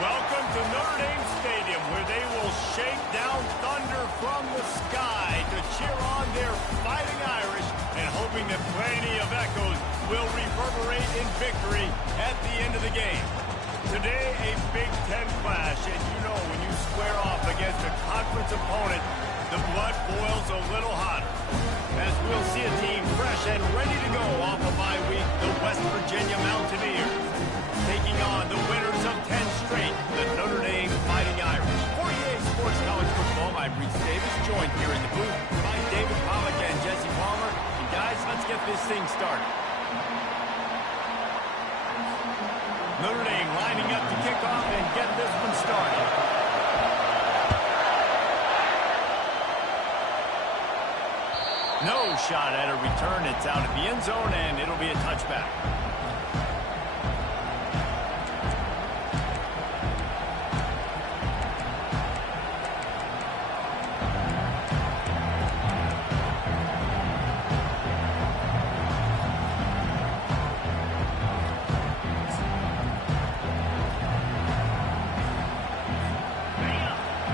Welcome to Notre Dame Stadium, where they will shake down thunder from the sky to cheer on their Fighting Irish, and hoping that plenty of echoes will reverberate in victory at the end of the game. Today, a Big Ten clash, and you know when you square off against a conference opponent, the blood boils a little hotter. As we'll see a team fresh and ready to go off a bye week, the West Virginia Mountaineers taking on the winners of 10 straight, the Notre Dame Fighting Irish. For EA Sports College Football, I'm Reese Davis, joined here in the booth by David Pollack and Jesse Palmer. And guys, let's get this thing started. Notre Dame lining up to kick off and get this one started. No shot at a return. It's out of the end zone, and it'll be a touchback.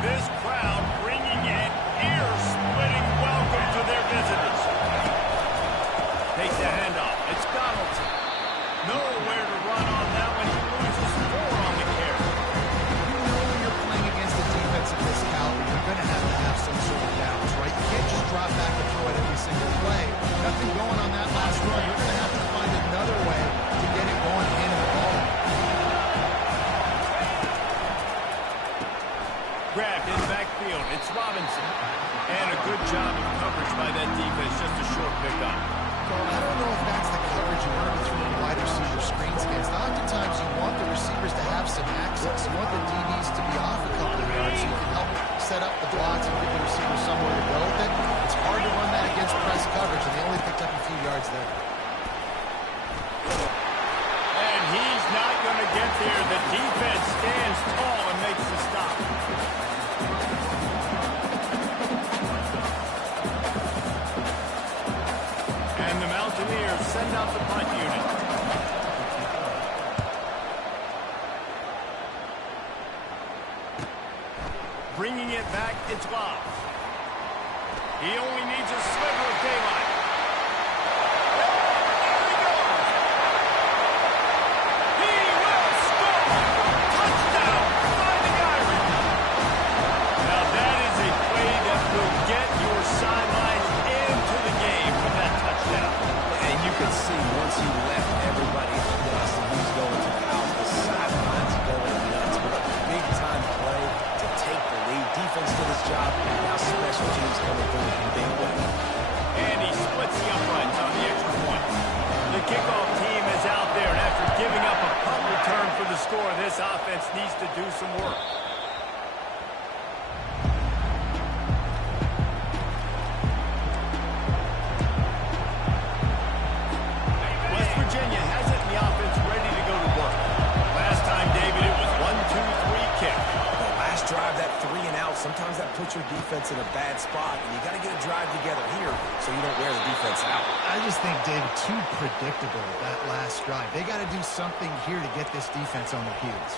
This crowd bringing an ear-splitting welcome to their visitors. Takes the handoff. It's Donaldson. Nowhere to run on that one. He loses 4 on the carry. You know when you're playing against a defense of this caliber, you're going to have some sort of downs, right? You can't just drop back and throw it every single play. Nothing going on that last run. You're going to have to find another way to get it going in the ball. Grabbed in the backfield. It's Robinson. And a good job of coverage by that defense. Just a short pickup. Well, I don't know if that's the coverage you want between wide receiver screens against. Oftentimes you want the receivers to have some access. You want the DBs to be off a couple of yards so you can help set up the blocks and give the receiver somewhere to go with it. It's hard to run that against press coverage, and they only picked up a few yards there. And he's not going to get there. The defense stands tall and makes the stop. And the Mountaineers send out the punt unit. Bringing it back, it's Love. He only needs a sliver of daylight. He will score! Touchdown! Fighting Irish! Now that is a play that will get your sideline into the game from that touchdown. And you can see once he left, everybody else who's going to the house, the sidelines going nuts. But a big-time play to take the lead. Defense did his job. Now special teams coming through in a big way. And he splits the uprights on the extra point. The kickoff team is out there, and after giving up a punt return for the score, this offense needs to do some work. West Virginia has it, and the offense ready to go to work. Last time, David, it was 1-2-3 kick. The last drive, that 3 and out, sometimes that puts your defense in a bad spot. And you got to get a drive together here so you don't wear the defense out. I just think, David, too predictable, that last drive. They got to do something here to get this defense on their heels.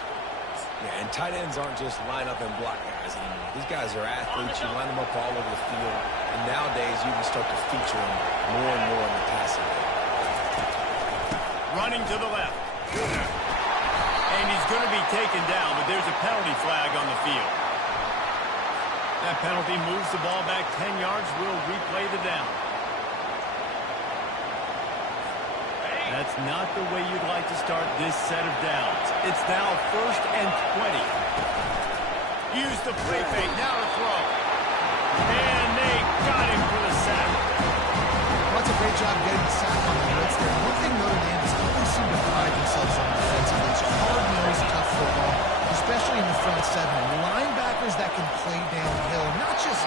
Yeah, and tight ends aren't just line up and block guys anymore. These guys are athletes. You line them up all over the field. And nowadays, you can start to feature them more and more in the passing game. Running to the left. And he's going to be taken down, but there's a penalty flag on the field. That penalty moves the ball back 10 yards. We'll replay the down. That's not the way you'd like to start this set of downs. It's now 1st and 20. Use the play fake. Now to throw. And they got him for the sack. Well, that's a great job getting the sack on the blitz there. One thing Notre Dame has always seemed to pride themselves on defensively is hard-nosed, tough football, especially in the front seven. Linebackers that can play downhill, not just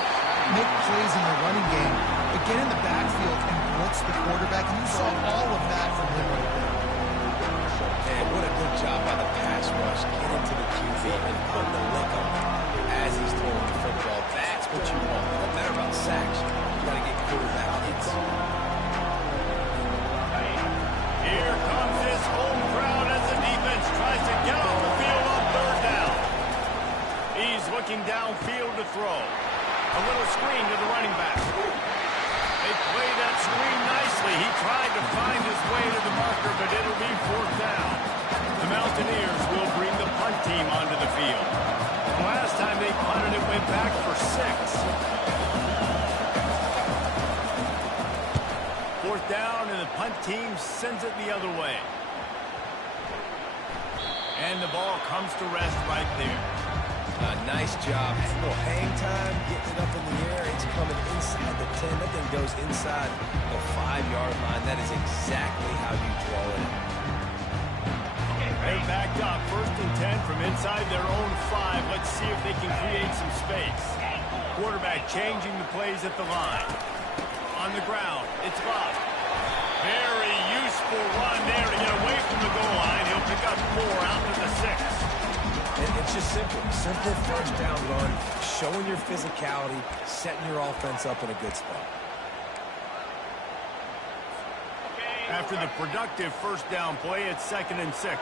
make plays in the running game, but get in the backfield and blitz the quarterback. And you saw all of that from him right there. Man, what a good job by the pass rush. Get into the QB and put the lick on him as he's throwing the football. That's what you want. No matter about sacks, you got to get quarterback hits. Here comes this home crowd as the defense tries to get off the field on 3rd down. He's looking downfield to throw. A little screen to the running back. They play that screen nicely. He tried to find his way to the marker, but it'll be 4th down. The Mountaineers will bring the punt team onto the field. The last time they punted, it went back for 6. 4th down, and the punt team sends it the other way. And the ball comes to rest right there. Nice job. A little hang time, getting it up in the air. It's coming inside the 10. That thing goes inside the 5-yard line. That is exactly how you throw it. They're backed up. 1st and 10 from inside their own 5. Let's see if they can create some space. Quarterback changing the plays at the line. On the ground, it's Love. Very useful run there to get away from the goal line. He'll pick up 4 out to the 6. It's just simple. Simple 1st down run, showing your physicality, setting your offense up in a good spot. After the productive 1st down play, it's 2nd and 6.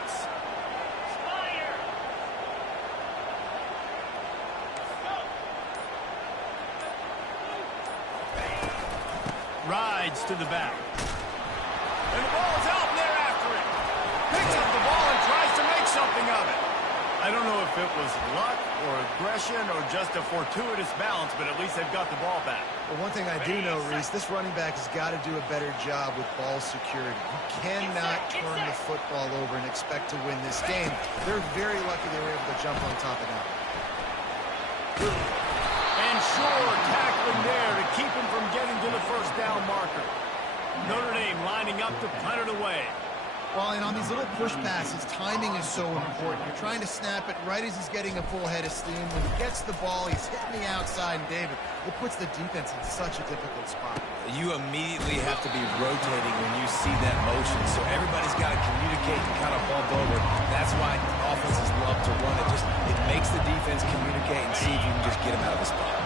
Rides to the back. And the ball is out, and they're after it. Picks up the ball and tries to make something of it. I don't know if it was luck or aggression or just a fortuitous bounce, but at least they've got the ball back. Well, one thing I do know, Reese, this running back has got to do a better job with ball security. You cannot turn the football over and expect to win this game. They're very lucky they were able to jump on top of that. And sure, tackling there to keep him from getting to the 1st down marker. Notre Dame lining up to punt it away. Well, and on these little push passes, timing is so important. You're trying to snap it right as he's getting a full head of steam. When he gets the ball, he's hitting the outside, and David, it puts the defense in such a difficult spot. You immediately have to be rotating when you see that motion, so everybody's got to communicate and kind of bump over. That's why offenses love to run it. It makes the defense communicate and see if you can just get him out of the spot.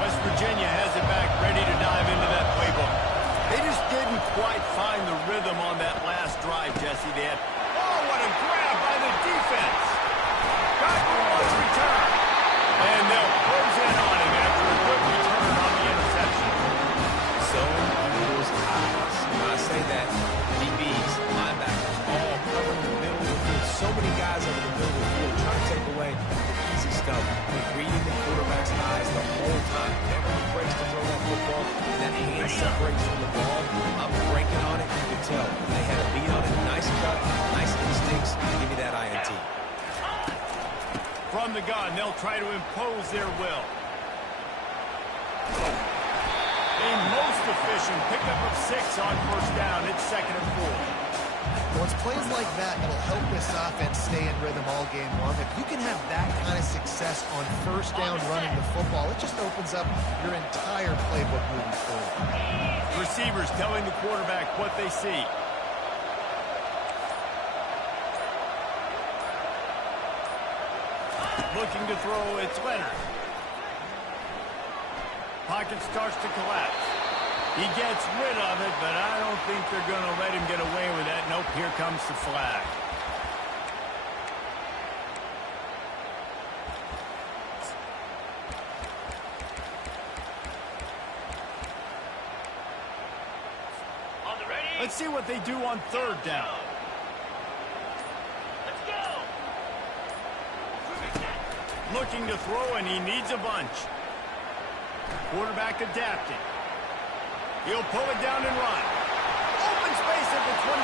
West Virginia has it back, ready to dive into that playbook. They just didn't quite find the rhythm on that last drive, Jesse. They had, oh, what a grab by the defense. Geiger wants return. And they'll close in on him after a good return on the interception. Zone equals eyes. When I say that, DBs, linebackers, all covering the middle of the field. So many guys over the middle of the field trying to take away the easy stuff. Reading the quarterback's eyes the whole time. Never breaks to throw that football. That hand separates from the ball. I'm breaking on it. You can tell. They had a beat on it. Nice cut. Nice instincts. Give me that INT. From the gun, they'll try to impose their will. A most efficient pickup of 6 on 1st down. It's 2nd and 4. Well, it's plays like that that'll help this offense stay in rhythm all game long. If you can have that kind of success on 1st down running the football, it just opens up your entire playbook moving forward. Receivers telling the quarterback what they see. Looking to throw, it's Leonard. Pocket starts to collapse. He gets rid of it, but I don't think they're going to let him get away with that. Nope, here comes the flag. Let's see what they do on 3rd down. Let's go. Looking to throw, and he needs a bunch. Quarterback adapting. He'll pull it down and run. Open space at the 25.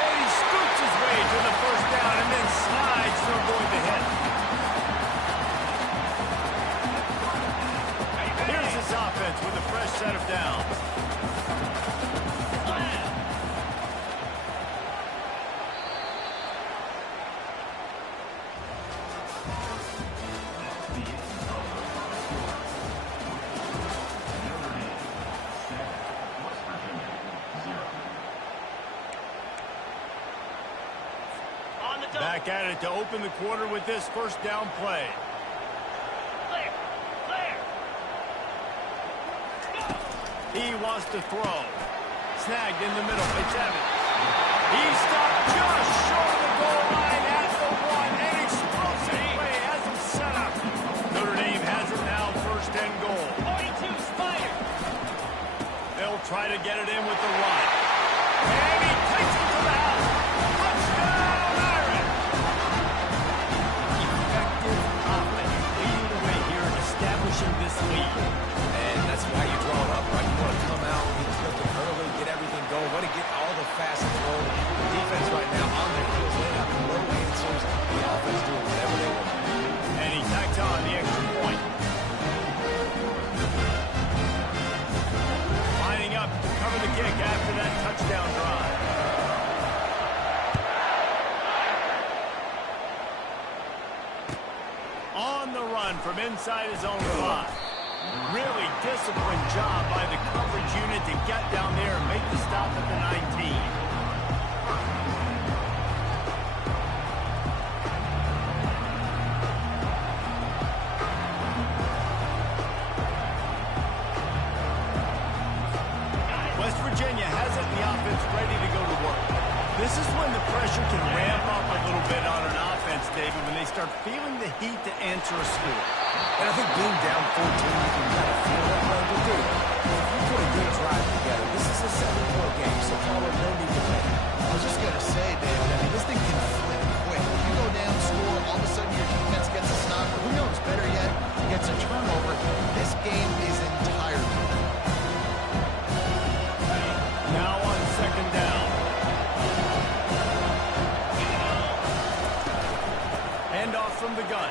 And he scoots his way to the first down and then slides to avoid the hit. Here's his offense with a fresh set of downs. Back at it to open the quarter with this first down play. Clear. Clear. He wants to throw. Snagged in the middle. It's Evans. He stopped just short of the goal line at the one. An explosive play has him set up. Notre Dame has it now, first and goal. 42 Spider. They'll try to get it in with the run. And he takes it to the house. Touchdown, Irish! Effective offense leading the way here and establishing this lead. And that's why you draw it up, right? You want to come out, get cooking early, get everything going, want to get all the facets rolling. The defense right now on their heels, they have no answers. The offense doing whatever they want. And he tacks on the extra point. Lining up to cover the kick after that touchdown drive. On the run from inside his own 5. Really disciplined job by the coverage unit to get down there and make the stop at the 19. West Virginia has it, the offense ready to go to work. This is when the pressure can ramp up a little bit on an offense, David, when they start feeling the heat to answer a score. And I think being down 14, you can kind of feel that way. But dude, if you put a good drive together, this is a 7-point game, so Palmer, no need to panic. I was just going to say, David, I mean, this thing can flip quick. You go down, score, all of a sudden your defense gets a stop, or who knows, better yet, gets a turnover. This game is entirely. Now on second down. Handoff from the gun.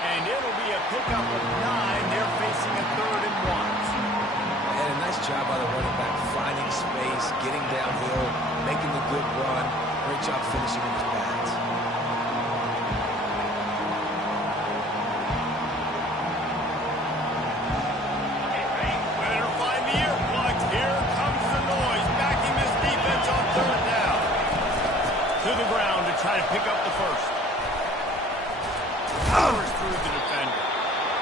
And it'll be a pickup of 9. They're facing a 3rd and 1. And a nice job by the running back, finding space, getting downhill, making the good run. Great job finishing in his pads. Better find the earplugs. Here comes the noise, backing this defense on 3rd down. To the ground to try to pick up the first. Powers through the defender.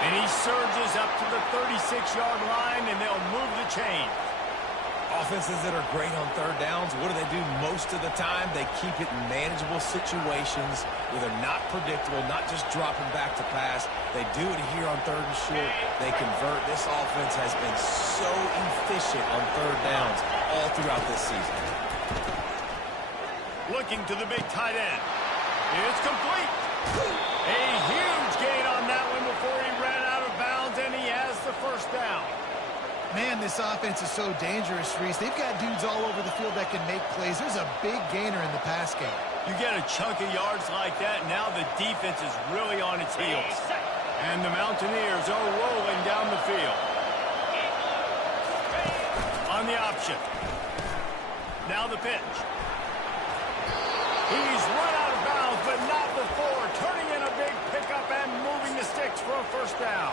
And he surges up to the 36-yard line, and they'll move the chain. Offenses that are great on 3rd downs, what do? Most of the time? They keep it in manageable situations where they're not predictable, not just dropping back to pass. They do it here on 3rd and short. They convert. This offense has been so efficient on 3rd downs all throughout this season. Looking to the big tight end. It's complete. A huge gain on that one before he ran out of bounds, and he has the first down. Man, this offense is so dangerous, Reese. They've got dudes all over the field that can make plays. There's a big gainer in the pass game. You get a chunk of yards like that, now the defense is really on its heels. And the Mountaineers are rolling down the field. On the option. Now the pitch. He's run out of bounds, but not before. Turning in a big pickup and moving the sticks for a first down.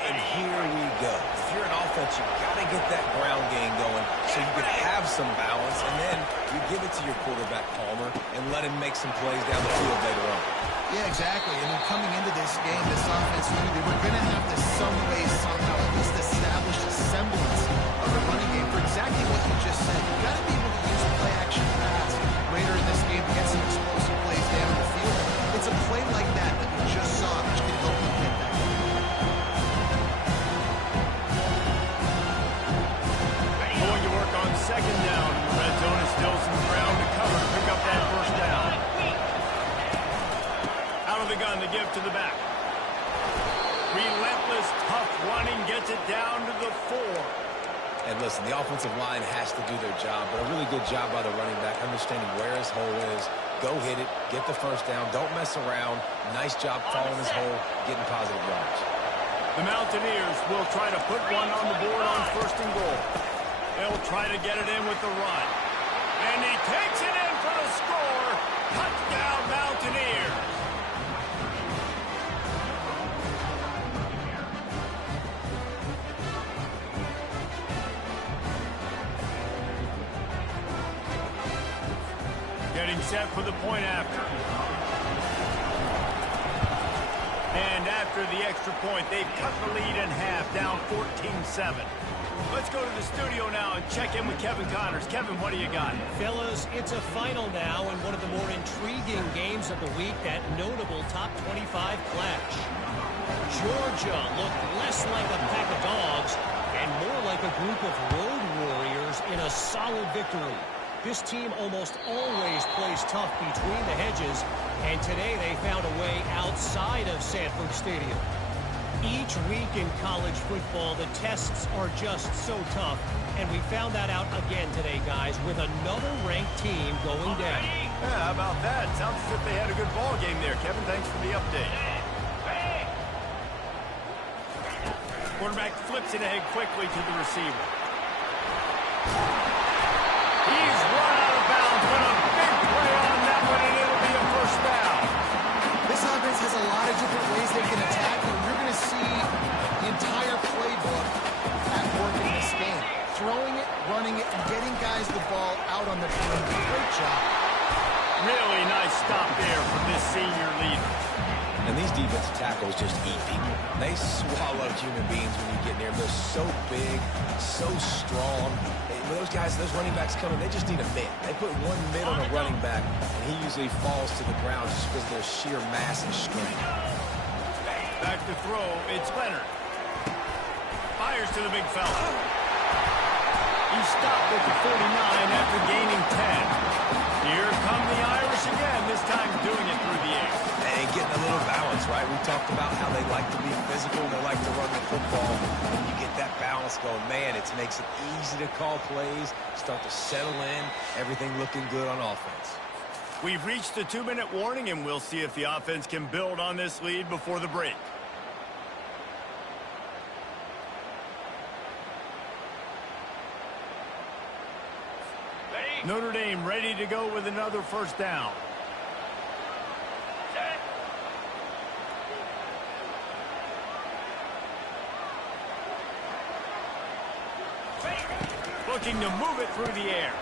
And here we go. If you're an offense, you've got to get that ground game going so you can have some balance, and then you give it to your quarterback, Palmer, and let him make some plays down the field later on. Yeah, exactly. And then coming into this game, this offense knew they were going to have to some way, somehow, at least establish a semblance of a running game for exactly what you just said. You've got to be able to use play-action pass later in this game to get some explosive plays down the field. It's a play like that that we just saw, which can help you get that game. Going to work on second down. The red zone is still some ground to cover to pick up that first down. Out of the gun to give to the back. Relentless, tough running gets it down to the 4. And listen, the offensive line has to do their job, but a really good job by the running back, understanding where his hole is. Go hit it, get the first down, don't mess around. Nice job following his hole, getting positive yards. The Mountaineers will try to put one on the board on 1st and goal. They'll try to get it in with the run. And he takes it in for the score. Touchdown, Mountaineers. Getting set for the point after. And after the extra point, they've cut the lead in half, down 14-7. Let's go to the studio now and check in with Kevin Connors. Kevin, what do you got? Fellas, it's a final now and one of the more intriguing games of the week, that notable top 25 clash. Georgia looked less like a pack of dogs and more like a group of road warriors in a solid victory. This team almost always plays tough between the hedges, and today they found a way outside of Sanford Stadium. Each week in college football, the tests are just so tough, and we found that out again today, guys, with another ranked team going down. Yeah, how about that? Sounds as if they had a good ball game there. Kevin, thanks for the update. Quarterback flips it ahead quickly to the receiver. He's run out of bounds, but a big play on that one, and it'll be a first down. This offense has a lot of different ways they can attack, and you're going to see the entire playbook at work in this game. Throwing it, running it, and getting guys the ball out on the perimeter. Great job. Really nice stop there from this senior leader. And these defensive tackles just eat people. They swallow human beings when you get near them. They're so big, so strong. When those guys, those running backs come in, they just need a mid. They put one mid on a running back, and he usually falls to the ground just because of their sheer mass and strength. Back to throw, it's Leonard. Fires to the big fella. He stopped at the 49 after gaining 10. Here come the Irish again, this time doing it through the air. And getting a little balance, right? We talked about how they like to be physical, they like to run the football. When you get that balance going, man, it makes it easy to call plays, start to settle in, everything looking good on offense. We've reached the 2-minute warning, and we'll see if the offense can build on this lead before the break. Notre Dame ready to go with another first down. Looking to move it through the air.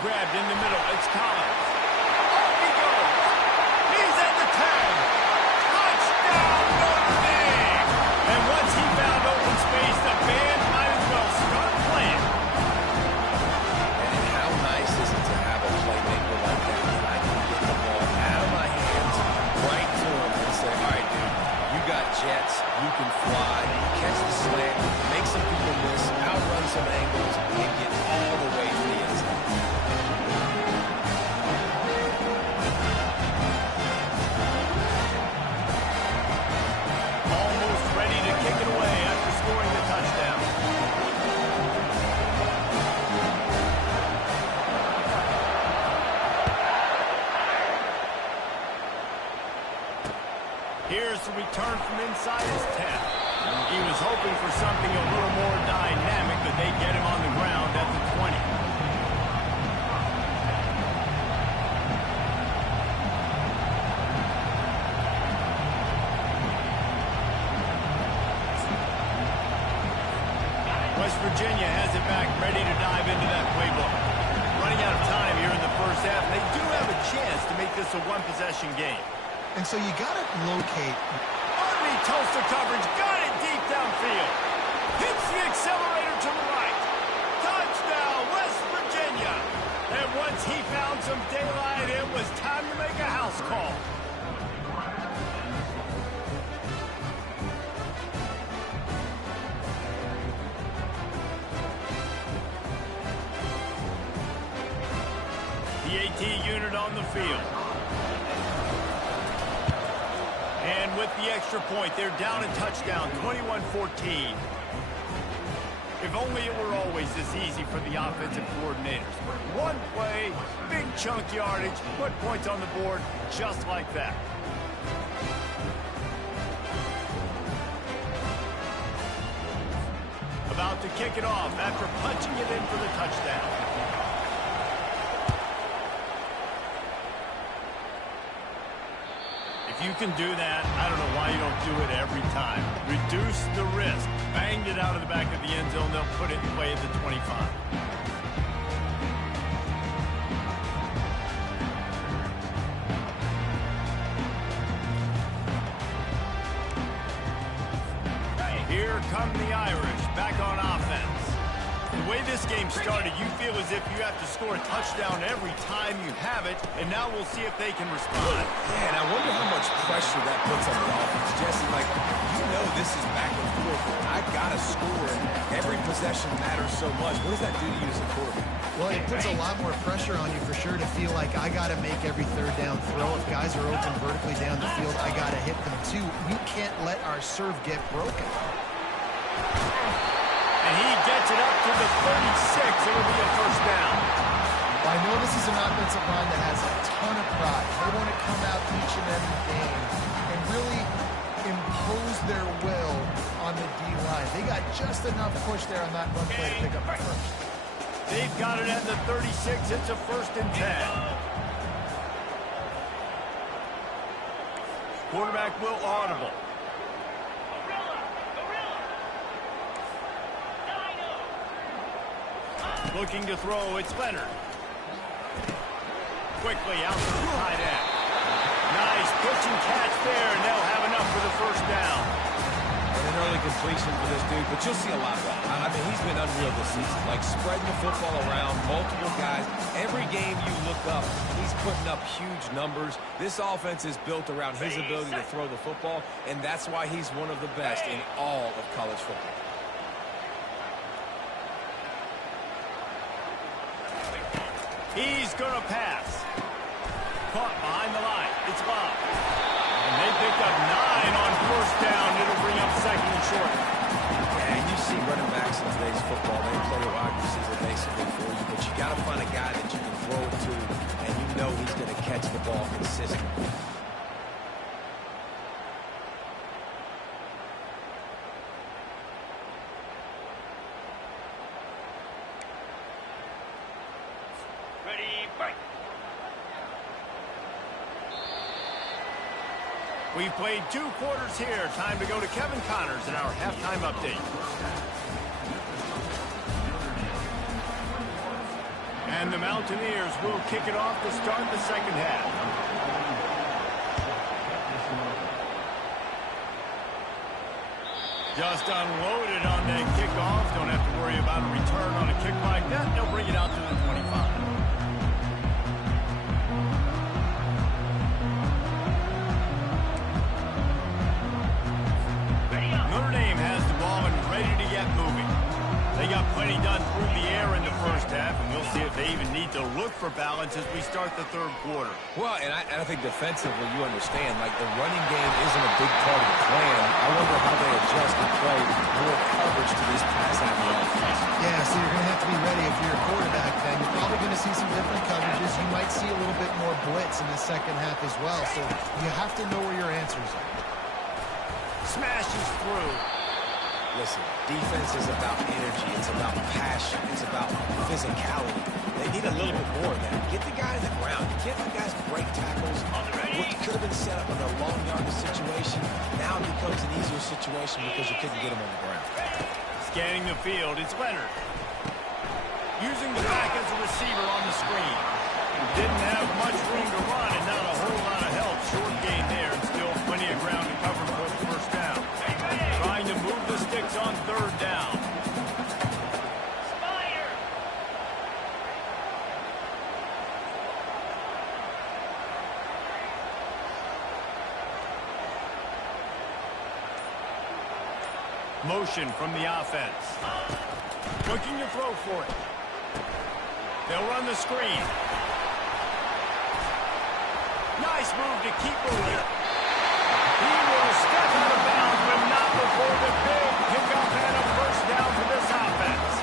Grabbed in the middle. It's Collins. Off he goes. He's at the 10. Touchdown, Notre Dame. And once he found open space, the band might as well start playing. And how nice is it to have a playmaker like that? I can get the ball out of my hands, right to him, and say, all right, dude, you got jets, you can fly, catch the slant, make some people miss, outrun some angles, and get all the way to the end zone. Almost ready to kick it away after scoring the touchdown. Here's the return from inside his 10. He was hoping for something a little more dynamic, but they get him on the ground at the 20. West Virginia has it back, ready to dive into that playbook. Running out of time here in the first half. They do have a chance to make this a one-possession game. And so you got to locate. Army toaster coverage, got it deep downfield. Hits the accelerator to the right. Touchdown, West Virginia. And once he found some daylight, it was time to make a house call. The AT unit on the field. And with the extra point, they're down a touchdown, 21-14. If only it were always this easy for the offensive coordinators. One play, big chunk yardage, put points on the board just like that. About to kick it off after punching it in for the touchdown. If you can do that, I don't know why you don't do it every time. Reduce the risk. Banged it out of the back of the end zone. They'll put it in play at the 25. Here come the Irish back on offense. The way this game started, you feel as if you have to score a touchdown every time you have it, and now we'll see if they can respond. Yeah, and I wonder how much pressure that puts on the offense. Jesse, like, you know this is back and forth. I got to score, and every possession matters so much. What does that do to you as a quarterback? Well, it puts a lot more pressure on you for sure to feel like I got to make every third down throw. If guys are open vertically down the field, I got to hit them too. We can't let our serve get broken. And he gets it up to the 36. It'll be a first down. Well, I know this is an offensive line that has a ton of pride. They want to come out each and every game and really impose their will on the D-line. They got just enough push there on that run play to pick up the first. They've got it at the 36. It's a 1st and 10. Quarterback will audible. Looking to throw, it's Leonard. Quickly out to the tight end. Nice pitch and catch there, and they'll have enough for the first down. And an early completion for this dude, but you'll see a lot of that. I mean, he's been unreal this season. Like, spreading the football around, multiple guys. Every game you look up, he's putting up huge numbers. This offense is built around his ability to throw the football, and that's why he's one of the best in all of college football. He's going to pass. Caught behind the line. It's Love. And they pick up 9 on first down. It'll bring up 2nd and short. Yeah, and you see running backs in today's football, they play a wide receiver basically for you, but you got to find a guy that you can throw it to, and you know he's going to catch the ball consistently. We've played 2 quarters here. Time to go to Kevin Connors in our halftime update. And the Mountaineers will kick it off to start the second half. Just unloaded on that kickoff. Don't have to worry about a return on a kick like that. They'll bring it out to the 25. Notre Dame has the ball and ready to get moving. They got plenty done through the air in the first half, and we'll see if they even need to look for balance as we start the third quarter. Well, and I think defensively, you understand, like the running game isn't a big part of the plan. I wonder how they adjust and play more coverage to this pass-happy offense. Yeah, so you're going to have to be ready if you're a quarterback then. You're probably going to see some different coverages. You might see a little bit more blitz in the second half as well, so you have to know where your answers are. Smashes through. Listen, defense is about energy. It's about passion. It's about physicality. They need a little bit more of that. Get the guy in the ground. You can't let guys break tackles. What could have been set up in a long yardage situation now becomes an easier situation because you couldn't get him on the ground. Scanning the field, it's Leonard. Using the back as a receiver on the screen. Didn't have much room to run and not a whole lot of help. Short gain there and still plenty of ground to cover for the first down. Trying to move the sticks on third down. Motion from the offense. Looking to throw for it. They'll run the screen. Nice move to keep moving. He will step out of bounds, but not before the big pickup and a first down for this offense.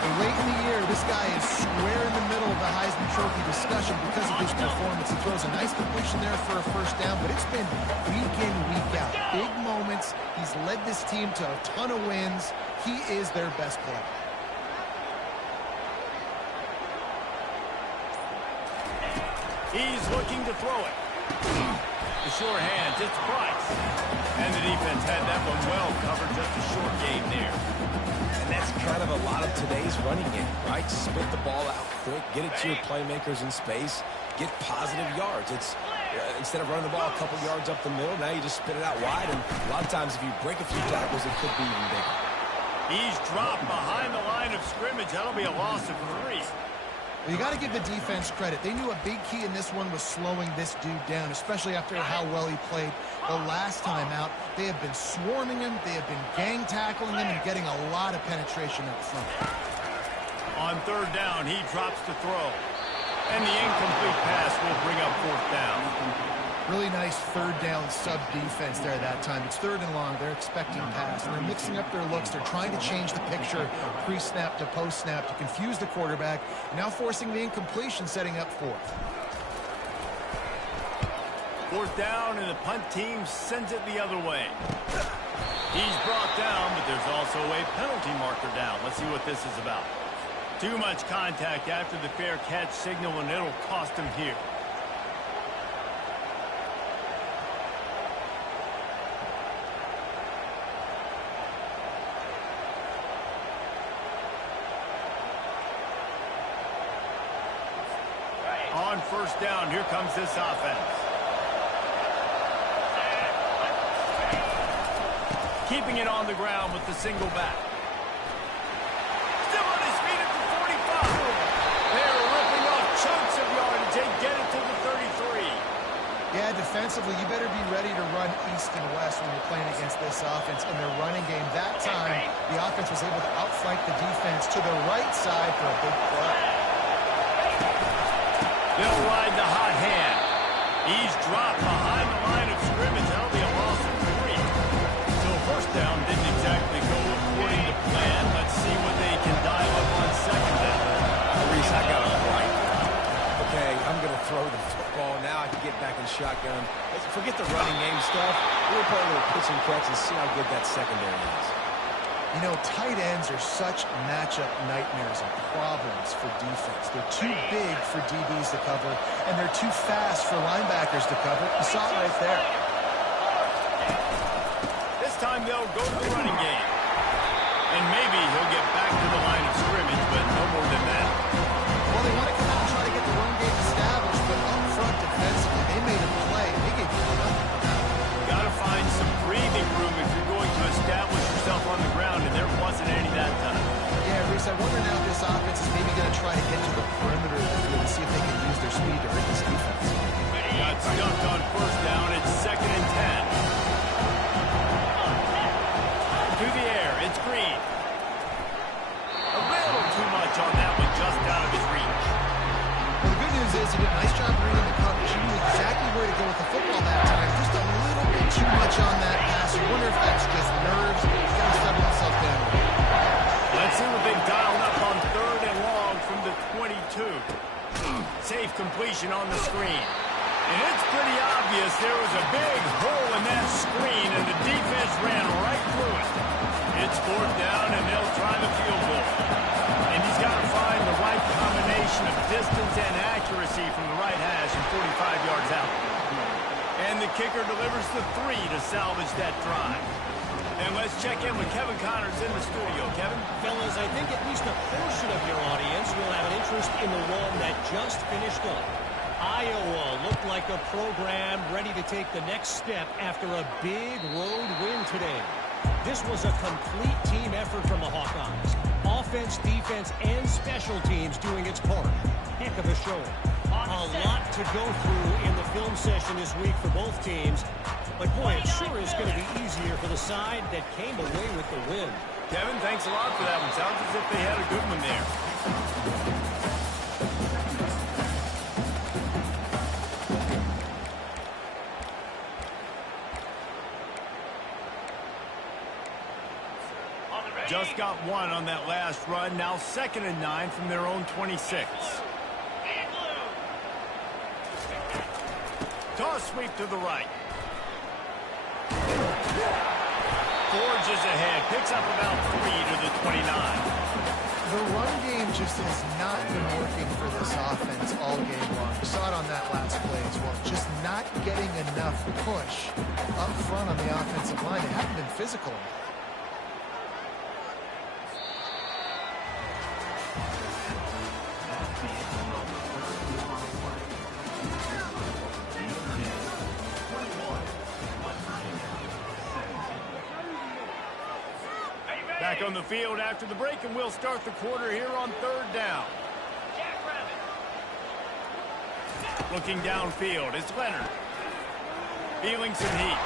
And late in the year, this guy is square in the middle of the Heisman Trophy discussion because of his performance. He throws a nice completion there for a first down, but it's been week in, week out. Big moments. He's led this team to a ton of wins. He is their best player. He's looking to throw it. The sure hands, it's Price. And the defense had that one well covered, just a short game there. And that's kind of a lot of today's running game, right? Spit the ball out quick, get it to your playmakers in space, get positive yards. It's instead of running the ball a couple yards up the middle, now you just spit it out wide, and a lot of times if you break a few tackles, it could be even bigger. He's dropped behind the line of scrimmage. That'll be a loss of 3. Well, you got to give the defense credit. They knew a big key in this one was slowing this dude down, especially after how well he played the last time out. They have been swarming him. They have been gang tackling him and getting a lot of penetration up front. On third down, he drops to throw. And the incomplete pass will bring up fourth down. Really nice third down sub defense there that time. It's third and long. They're expecting pass. And they're mixing up their looks. They're trying to change the picture pre-snap to post-snap to confuse the quarterback. Now forcing the incompletion, setting up fourth. Fourth down, and the punt team sends it the other way. He's brought down, but there's also a penalty marker down. Let's see what this is about. Too much contact after the fair catch signal, and it'll cost him here. On first down, here comes this offense. Keeping it on the ground with the single back. Still on his feet at the 45. They're ripping off chunks of yardage. They get it to the 33. Yeah, defensively, you better be ready to run east and west when you're playing against this offense in their running game. That time, the offense was able to outflank the defense to the right side for a big play. They'll ride the hot hand. He's dropped behind the line of scrimmage. That'll be a loss of 3. So first down didn't exactly go according to plan. Let's see what they can dial up on second down. Reese, I got it right. Okay, I'm going to throw the football. Now I can get back in shotgun. Forget the running game stuff. We'll play a little pitch and catch and see how good that secondary is. You know, tight ends are such matchup nightmares and problems for defense. They're too big for DBs to cover, and they're too fast for linebackers to cover. You saw it right there. This time they'll go to the running game. And maybe he'll get back to the line of scrimmage, but no more than that. Well, they want to come out and try to get the run game established, but up front defensively, they made a play. They gave you nothing. Got to find some breathing room if you're going to establish yourself on the ground, and there wasn't any that time. Yeah, Reese, I wonder now if this offense is maybe going to try to get to the perimeter of the field and see if they can use their speed to hurt this defense. Got stuffed on first down. It's 2nd and 10. To the air, it's Green. A little too much on that one, just out of his reach. Well, the good news is he did a nice job reading the coverage. He knew exactly where to go with the football that time. Just a little bit too much on that pass. You wonder if that's just nerves. He's got to settle himself down. Let's see what they've dialed up on third and long from the 22. Safe completion on the screen. And it's pretty obvious there was a big hole in that screen, and the defense ran right through it. It's fourth down, and they'll try the field goal. And he's got to find the right combination of distance and accuracy from the right hash and 45 yards out. And the kicker delivers the 3 to salvage that drive. And let's check in with Kevin Connors in the studio. Kevin? Fellas, I think at least a portion of your audience will have an interest in the one that just finished up. Iowa looked like a program ready to take the next step after a big road win today. This was a complete team effort from the Hawkeyes. Offense, defense, and special teams doing its part. Heck of a showing. A lot to go through in the film session this week for both teams. But boy, it sure is going to be easier for the side that came away with the win. Kevin, thanks a lot for that one. Sounds as if they had a good one there. got one on that last run. Now 2nd and 9 from their own 26. Toss sweep to the right. Forges ahead. Picks up about 3 to the 29. The run game just has not been working for this offense all game long. You saw it on that last play as well. Just not getting enough push up front on the offensive line. They haven't been physical enough. Back on the field after the break, and we'll start the quarter here on 3rd down. Looking downfield, it's Leonard. Feeling some heat.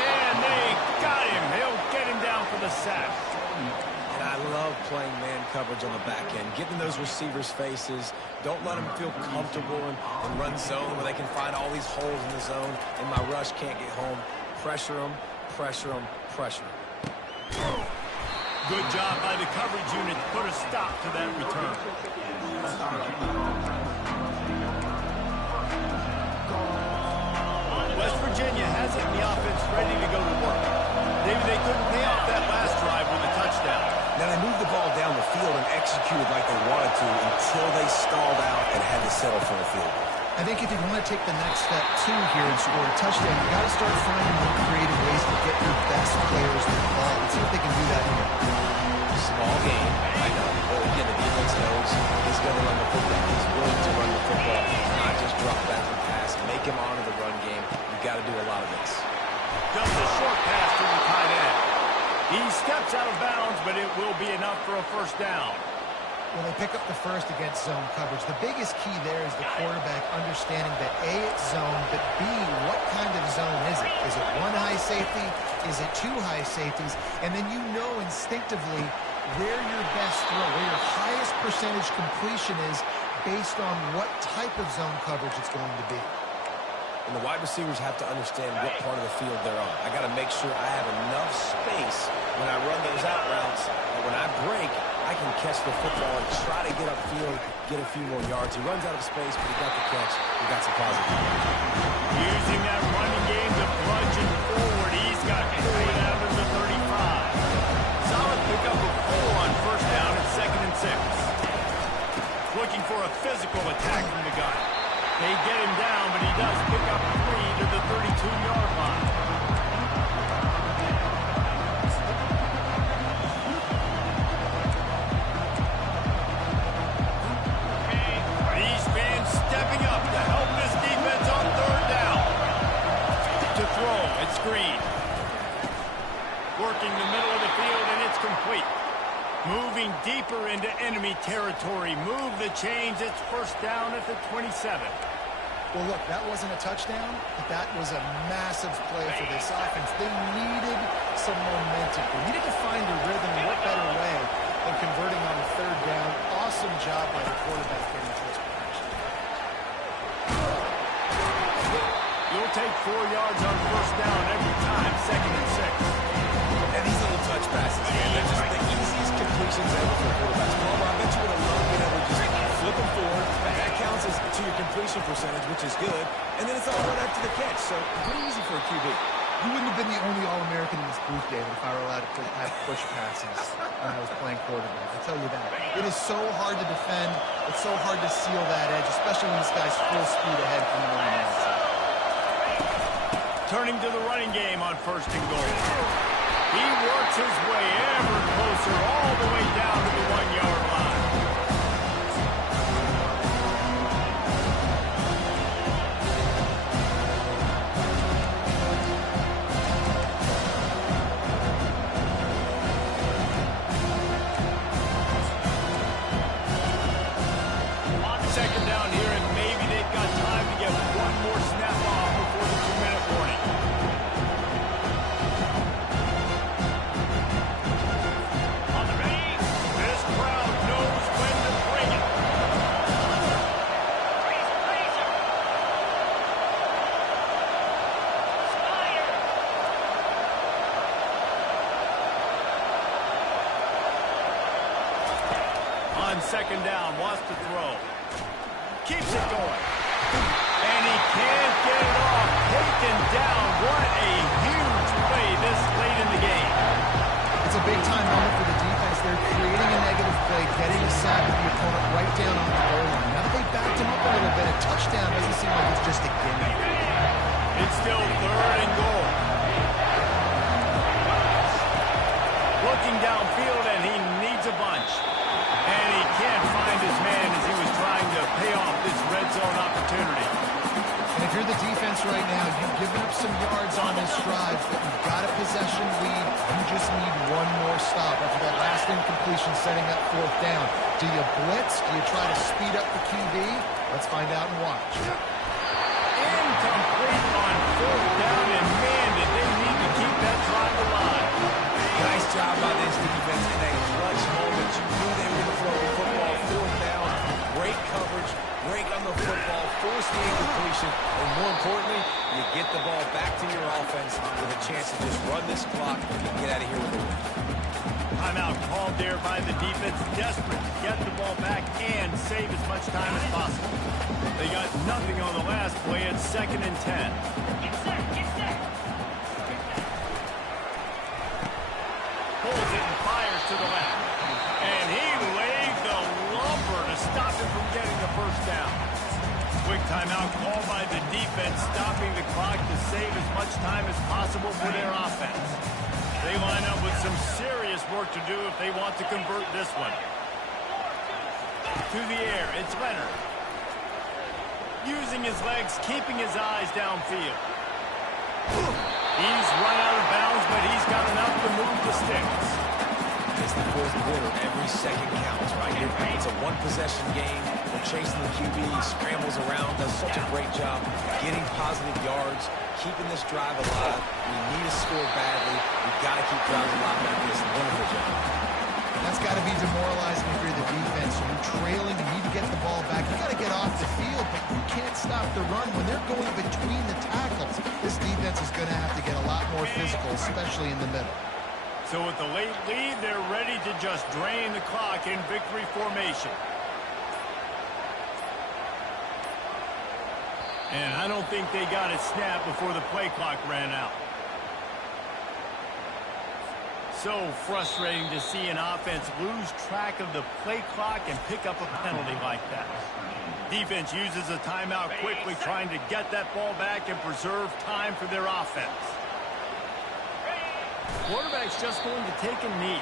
And they got him. He'll get him down for the sack. And I love playing man coverage on the back end, getting those receivers' faces. Don't let them feel comfortable and run zone where they can find all these holes in the zone, and my rush can't get home. Pressure them, pressure them, pressure them. Good job by the coverage unit to put a stop to that return. West Virginia has it in the offense ready to go to work. Maybe they couldn't pay off that last drive with a touchdown. Now they moved the ball down the field and executed like they wanted to until they stalled out and had to settle for a field goal. I think if you want to take the next step, too, here and score a touchdown, you got to start finding more creative ways to get your best players the ball. Let's see if they can do that here. Small game, I know. But again, the defense knows he's going to run the football. He's willing to run the football, not just drop back and pass. Make him honor the run game. You've got to do a lot of this. Dumps a short pass to the tight end. He steps out of bounds, but it will be enough for a first down. Well, they pick up the first against zone coverage. The biggest key there is the quarterback understanding that A, it's zone, but B, what kind of zone is it? Is it one high safety? Is it two high safeties? And then you know instinctively where your best throw, where your highest percentage completion is based on what type of zone coverage it's going to be. And the wide receivers have to understand what part of the field they're on. I got to make sure I have enough space when I run those out routes, and when I break, I can catch the football and try to get upfield, get a few more yards. He runs out of space, but he got the catch. He got some positive. Using that running game to plunge it forward. He's got 4 out of the 35. Solid pickup of 4 on first down and 2nd and 6. Looking for a physical attack from the gun. They get him down, but he does pick up 3 to the 32-yard line. These fans stepping up to help this defense on 3rd down. To throw, it's Green. Working the middle of the field, and it's complete. Moving deeper into enemy territory. Move the chains. It's first down at the 27. Well, look, that wasn't a touchdown, but that was a massive play for this offense. They needed some momentum. They needed to find a rhythm, and what better way than converting on the 3rd down. Awesome job by the quarterback getting to his protection. You'll take 4 yards on first down every time, 2nd and 6. And these little touch passes, man, they're just the easiest completions ever for quarterbacks. Palmer, I bet you would have loved being able to just flip them forward. That counts as to your completion percentage, which is good. And then it's all run after the catch, so pretty easy for a QB. You wouldn't have been the only All-American in this booth, David, if I were allowed to have push passes when I was playing quarterback. I tell you that. It is so hard to defend. It's so hard to seal that edge, especially when this guy's full speed ahead from the line outside. Turning to the running game on 1st and goal. He works his way ever closer all the way down to the 1-yard line. Second down here, and maybe they've got time to get one more snap off before the 2-minute warning. On the ready. This crowd on second down, wants to throw. Keeps it going. And he can't get it off. Taken down. What a huge play this late in the game. It's a big-time moment for the defense. They're creating a negative play, getting a sack with the opponent right down on the goal line. Now that they backed him up a little bit, a touchdown doesn't seem like it's just a gimme. It's still 3rd and goal. Looking downfield, and he needs a bunch. And he can't find his man as he was trying to pay off this red zone opportunity. And if you're the defense right now, you've given up some yards on this drive, but you've got a possession lead. You just need one more stop after that last incompletion setting up 4th down. Do you blitz? Do you try to speed up the QB? Let's find out and watch. Incomplete on 4th down, and man, did they need to keep that drive alive. Nice job by this defense in a clutch moment. You knew they were going to throw the football 4th down. Great coverage, break on the football, force the incompletion, and more importantly, you get the ball back to your offense with a chance to just run this clock and get out of here with a win. Timeout called there by the defense, desperate to get the ball back and save as much time as possible. They got nothing on the last play. It's 2nd and 10. Get set, get set. Pulls it and fires to the left. And he laid the lumber to stop him from getting the 1st down. Quick timeout called by the defense, stopping the clock to save as much time as possible for their offense. They line up with some serious work to do if they want to convert this one. To the air, it's Leonard. Using his legs, keeping his eyes downfield. He's run out of bounds, but he's got enough to move the sticks. It's the 4th quarter. Every second counts right here. It's a one-possession game. They're chasing the QB. He scrambles around, does such a great job getting positive yards, keeping this drive alive. We need a score badly. We've got to keep drives alive like this. Wonderful job. That's got to be demoralizing if you're the defense. You're trailing, you need to get the ball back. You got to get off the field, but you can't stop the run when they're going between the tackles. This defense is going to have to get a lot more physical, especially in the middle. So with the late lead, they're ready to just drain the clock in victory formation. And I don't think they got it snapped before the play clock ran out. So frustrating to see an offense lose track of the play clock and pick up a penalty like that. Defense uses a timeout quickly, trying to get that ball back and preserve time for their offense. Quarterback's just going to take a knee.